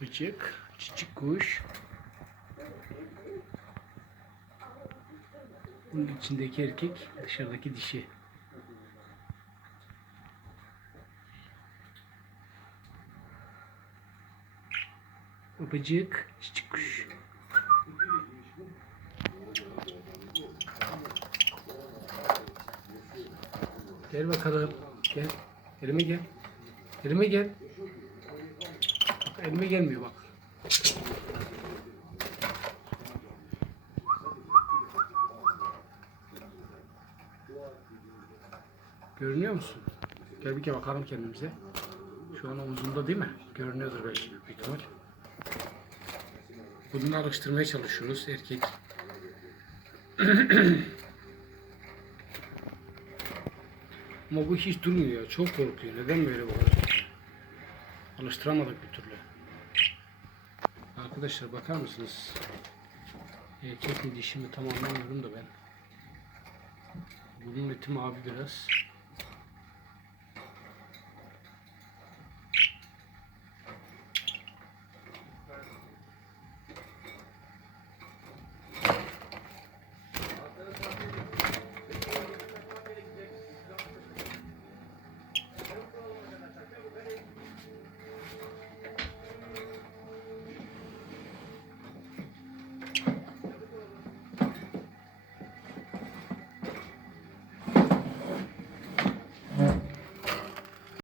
Bıcık, çiçek kuş. Bunun içindeki erkek, dışarıdaki dişi. Bıcık, çiçek kuş. Gel bakalım. Gel. Elime gel. Elime gel. Elime gelmiyor bak. Görünüyor musun? Gel bir kere bakalım kendimize. Şu an omuzunda değil mi? Görünüyordur belki büyük ihtimal. Bunu alıştırmaya çalışıyoruz erkek. Ama bu hiç durmuyor ya. Çok korkuyor. Neden böyle bu? Alıştıramadık bir türlü. Arkadaşlar bakar mısınız? Erkek mi dişi mi da ben. Bunun eti mavi biraz.